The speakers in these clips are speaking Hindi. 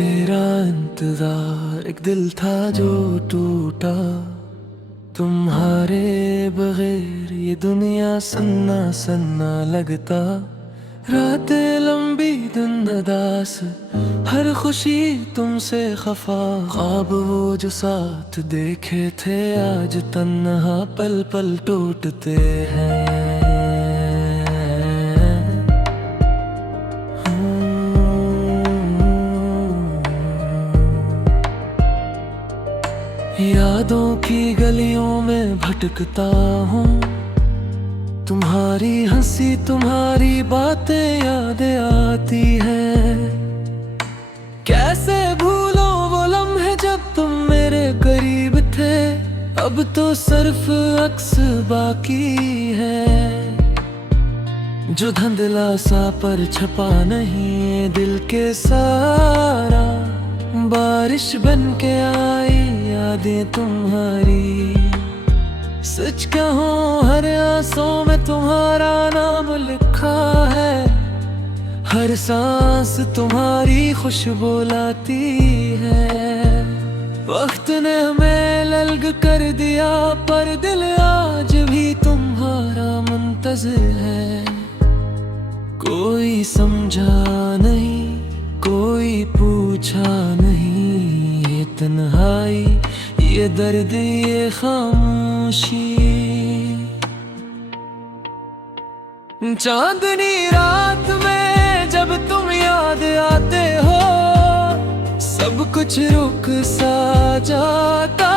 तेरा इंतजार एक दिल था जो टूटा। तुम्हारे बगैर ये दुनिया सन्ना सन्ना लगता। रातें लंबी दिन उदास, हर खुशी तुमसे खफा। ख्वाब वो जो साथ देखे थे आज तन्हा पल पल टूटते हैं। यादों की गलियों में भटकता हूँ। तुम्हारी हंसी तुम्हारी बातें याद आती है। कैसे भूलो वो लम्हे जब तुम मेरे करीब थे। अब तो सिर्फ अक्स बाकी है, जो धुंधला सा पर छपा नहीं दिल के सारा। बारिश बन के आई यादें तुम्हारी। सच कहूँ हर आंसू में तुम्हारा नाम लिखा है। हर सांस तुम्हारी खुशबू लाती है। वक्त ने हमें अलग कर दिया पर दिल आज भी तुम्हारा मुंतज़िर है। कोई समझा नहीं, कोई पूछा नहीं। ये तन्हाई, ये दर्द, ये खामोशी। चांदनी रात में जब तुम याद आते हो, सब कुछ रुक सा जाता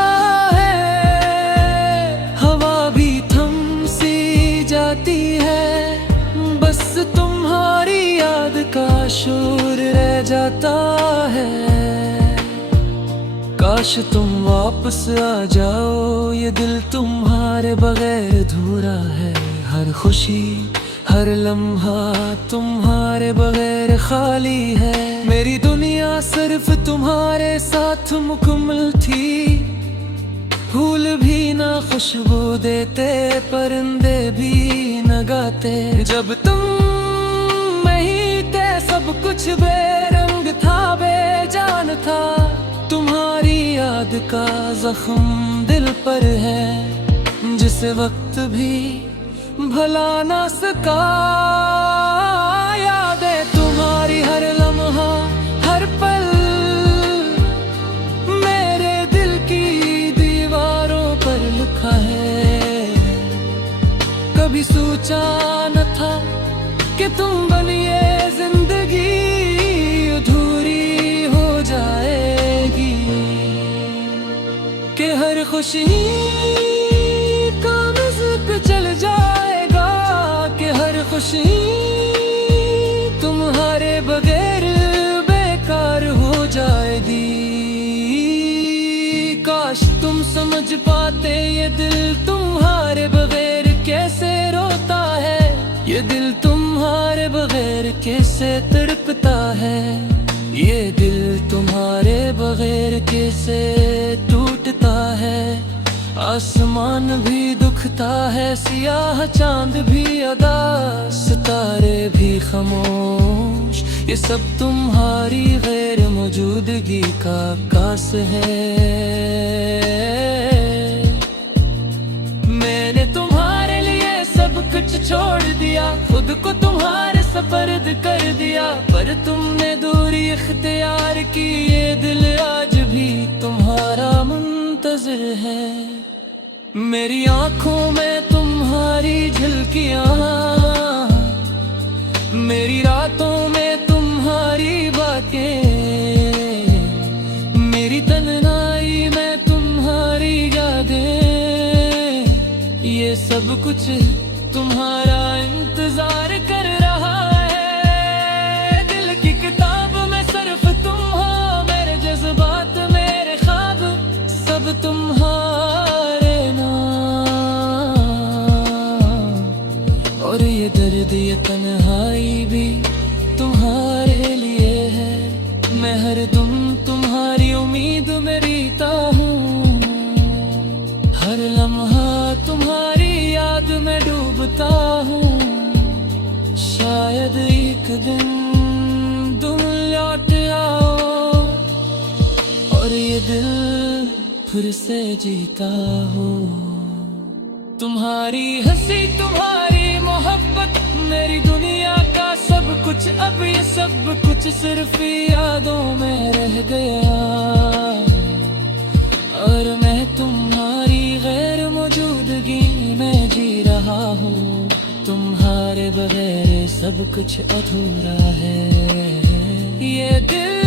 है। हवा भी थम सी जाती है, बस तुम्हारी याद का शोर रह जाता है। काश तुम वापस आ जाओ, ये दिल तुम्हारे बगैर अधूरा है। हर खुशी हर लम्हा तुम्हारे बगैर खाली है। मेरी दुनिया सिर्फ तुम्हारे साथ मुकम्मल थी। फूल भी ना खुशबू देते, परिंदे भी न गाते। जब तुम नहीं थे सब कुछ बेरंग था, बेजान था। तुम्हारी याद का जख्म दिल पर है, जिस वक्त भी भला ना सका। यादें तुम्हारी हर लम्हा हर पल मेरे दिल की दीवारों पर लिखा है। कभी सोचा न था कि तुम बनिए जिंदगी अधूरी हो जाएगी। कि हर खुशी का मज़्हब चल जाएगा। कि हर खुशी तुम्हारे बगैर बेकार हो जाएगी। काश तुम समझ पाते ये दिल तुम्हारे बगैर कैसे रोता है। ये दिल तुम्हारे बगैर कैसे तड़पता है। ये दिल तुम्हारे बगैर कैसे टूटता है। आसमान भी दुखता है, सियाह चांद भी अदा, सितारे भी खामोश। ये सब तुम्हारी गैर मौजूदगी का अक्कास है। मैंने तुम्हारे लिए सब कुछ छोड़ दिया, खुद को तुम्हारे सपर्द कर दिया। पर तुमने दूरी इख्तियार की, ये दिल आज भी तुम्हारा मुंतज़िर है। मेरी आँखों में तुम्हारी झलकियाँ, मेरी रातों में तुम्हारी बातें। मेरी तन्हाई में तुम्हारी यादें। ये सब कुछ तुम्हारा इंतजार कर रहा है। दिल की किताब में सिर्फ तुम हो, मेरे जज्बात मेरे ख्वाब सब तुम्हारे नाम। और ये दर्द ये तन्हाई भी तुम्हारे लिए है। मैं हरदम तुम्हारी उम्मीद में जीता हूँ। हर लम्हा तुम्हारी याद में डूबता हूँ। शायद एक दिन तुम लौट आओ। फिर से जीता हूँ। तुम्हारी हंसी तुम्हारी मोहब्बत मेरी दुनिया का सब कुछ, अब ये सब कुछ सिर्फ यादों में रह गया। और मैं तुम्हारी गैर मौजूदगी में जी रहा हूँ। तुम्हारे बगैर सब कुछ अधूरा है। ये दिल,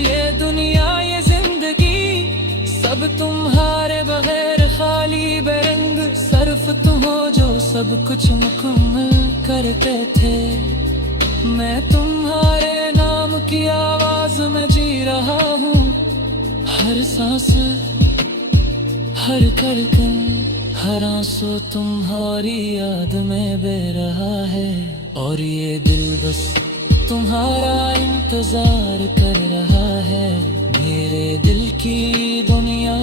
ये दुनिया, ये जिंदगी सब तुम्हारे बगैर खाली बेरंग। सिर्फ तुम हो जो सब कुछ मुकम्मल करते थे। मैं तुम्हारे नाम की आवाज में जी रहा हूँ। हर सांस, हर धड़कन, हर आंसू तुम्हारी याद में बह रहा है। और ये दिल बस तुम्हारा इंतजार कर रहा है। मेरे दिल की दुनिया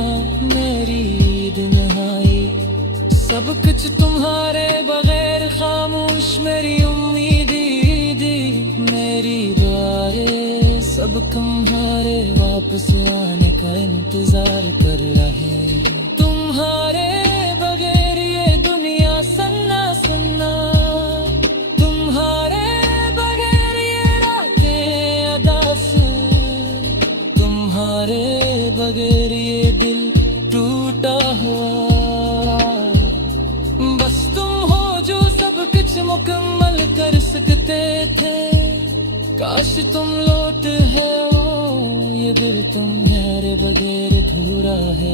मेरी ईद नहाई। सब कुछ तुम्हारे बगैर खामोश, मेरी उम्मीदें दी, मेरी दुआएं सब तुम्हारे वापस आने का इंतजार कर रहे। तुम्हारे बगैर ये दुनिया सन्ना सन्ना, तुम्हारे बगैर ये रातें अदास, तुम्हारे बगैर ये दिल टूटा हुआ। बस तुम हो जो सब कुछ मुकम्मल कर सकते थे। काश तुम लौट है वो, ये दिल तुम्हारे बगैर अधूरा है।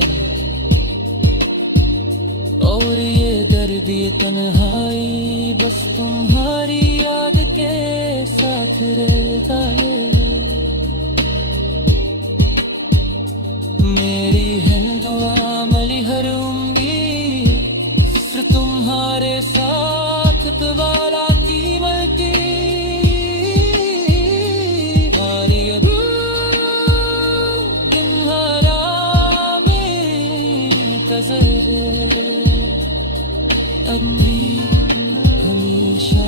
और ये दर्द, ये तन्हाई बस तुम्हारी याद के साथ रहता है। मेरी है दुआ, मेरी हर उम्मीद सिर्फ तुम्हारे साथ वाला की मलती। तुम्हारा मेरी तज़र अपनी हमेशा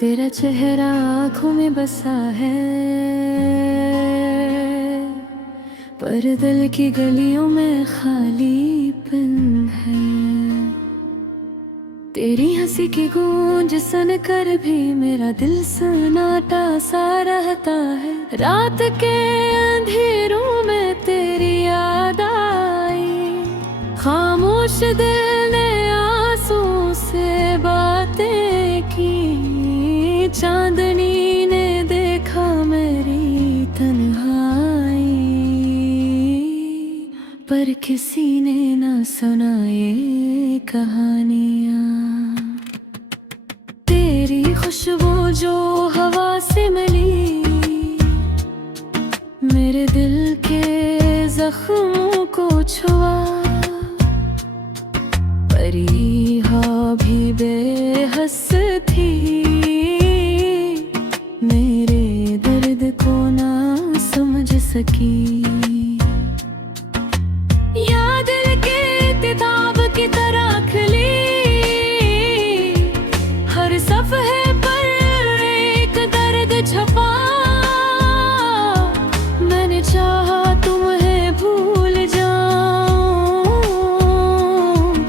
तेरा चेहरा आँखों में बसा है, पर दिल की गलियों में खालीपन है। तेरी हंसी की गूंज सुन कर भी मेरा दिल सन्नाटा सा रहता है। रात के अंधेरों में तेरी याद आई, खामोश दिल ने आंसू से बातें की। चांदनी ने देखा मेरी तन्हाई, पर किसी ने ना सुनाए कहानियाँ। तेरी खुशबू जो हवा से मिली, मेरे दिल के जख्मों को छुआ। परी हाँ भी बेहस थी, मेरे दर्द को ना समझ सकी। या दिल के किताब की तरह खुली, हर सफ़े पर एक दर्द छपा। मैंने चाहा तुम्हें भूल जाऊं,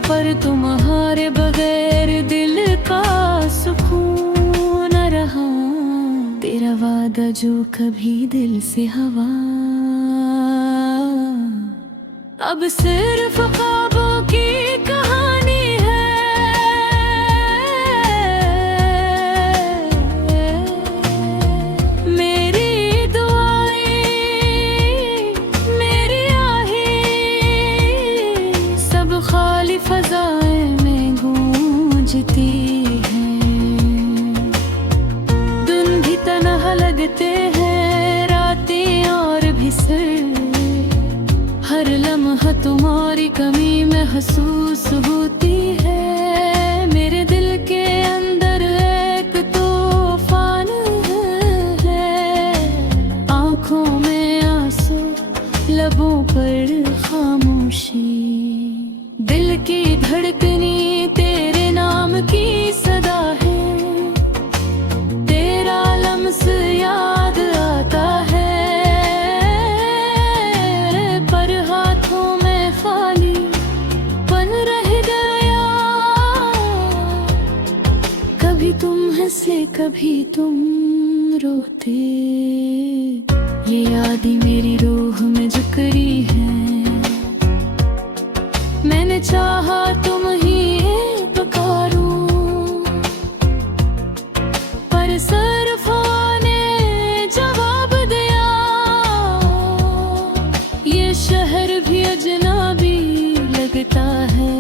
पर तुम्हारे बगैर दिल का सुकून न रहा। तेरा वादा जो कभी दिल से हवा, अब सिर्फ ख्वाबों की कहानी है। मेरी दुआएं, मेरी आहें सब खाली फजाएं में गूंजती हैं। दिन भी तन्हा लगते हैं, रातें और भी सर। हर लम्हा तुम्हारी कमी महसूस होती है। मेरे दिल के अंदर एक तूफान कभी तुम रोते। ये यादें मेरी रूह में जकरी हैं, मैंने चाहा तुम ही पुकारूं, पर सरफा ने जवाब दिया, ये शहर भी अजनबी लगता है।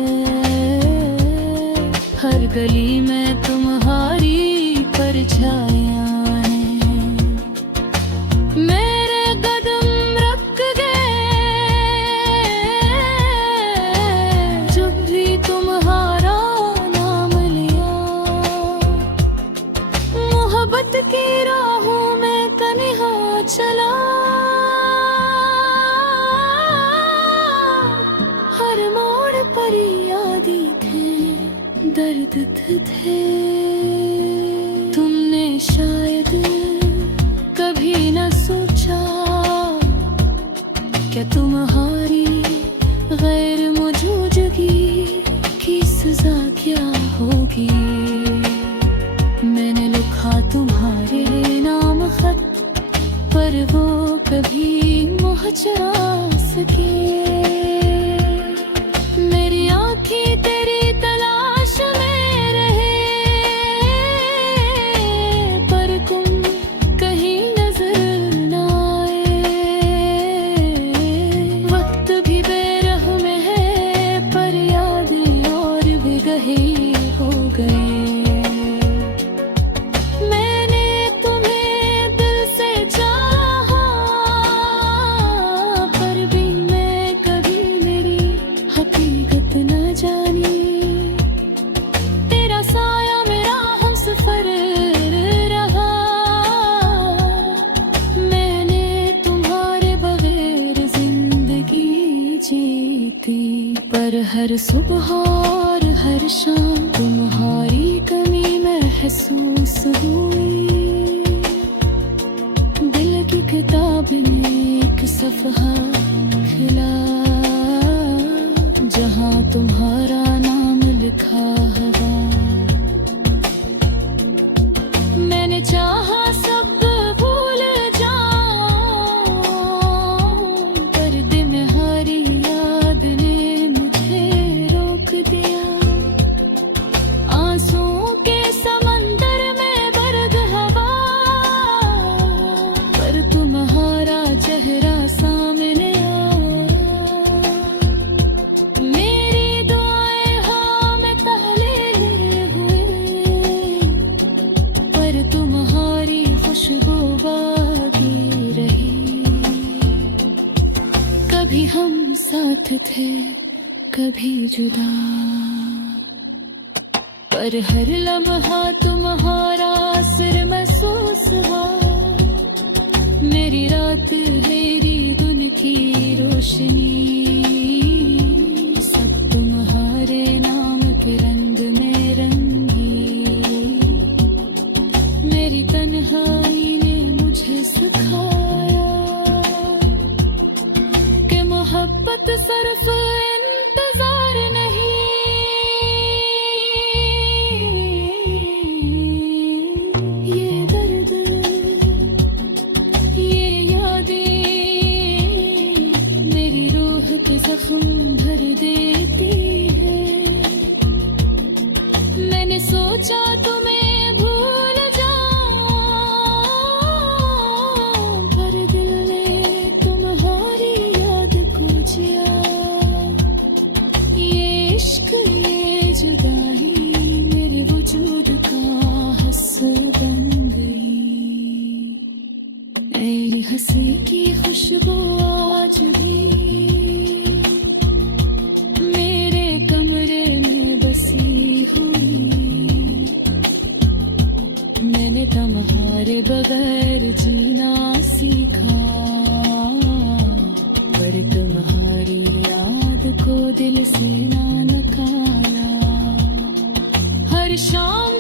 हर गली में तुम्हारी परछाइयां हैं, मेरे कदम रुक गए जब भी तुम्हारा नाम लिया। मोहब्बत की राहों में तन्हा चला, हर मोड़ पर यादें थे, दर्द थे। तुमने शायद कभी न सोचा क्या तुम्हारी गैर मौजूदगी की सजा क्या होगी। मैंने लिखा तुम्हारे नाम खत, पर वो कभी पहुंचा सके। मेरी आँखें तेरी तलाश में रहे, पर तुम कहीं नजर न आए। वक्त भी बेरहम है, पर यादें और भी गहरी हो गई। मैंने तुम्हें दिल से चाहा, पर भी मैं कभी मेरी हकीकत न जानी। तेरा साया मेरा हमसफर रहा, मैंने तुम्हारे बगैर जिंदगी जीती। पर हर सुबह और हर शाम तुम्हारी कमी महसूस हुई। दिल की किताब में एक सफ़हा खिला, जहाँ तुम्हारा नाम लिखा हुआ। मैंने चाहा सब भूल जाऊं, पर दिन हरी याद ने मुझे रोक दिया। आंसुओं के समंदर में बर्द हवा, पर तुम्हारा चेहरा सामने आया। मेरी दुआएं हाँ में तहलील हुए, पर तुम्हारी खुशबू बाकी रही। कभी हम साथ थे, कभी जुदा, पर हर लम्हा तुम्हारा सिर महसूस हुआ। मेरी रात मेरी धुन की रोशनी, सब तुम्हारे नाम के रंग में रंगी। मेरी तन्हाई ने मुझे सिखाया कि मोहब्बत सिर्फ इंतजार नहीं, ये दर्द ये यादें मेरी रूह के जख्म भर देती है। मैंने सोचा तुम्हें भूल जाऊं, पर दिल ने तुम्हारी याद को जिया। ये इश्क ये जुदाई मेरे वजूद का हस्स बन गई। मेरी हंसी की खुशबू आज भी मेरे कमरे में बसी हुई। मैंने तुम्हारे बगैर जीना सीखा, पर तुम्हारी याद को दिल से ना निकाला। हर शाम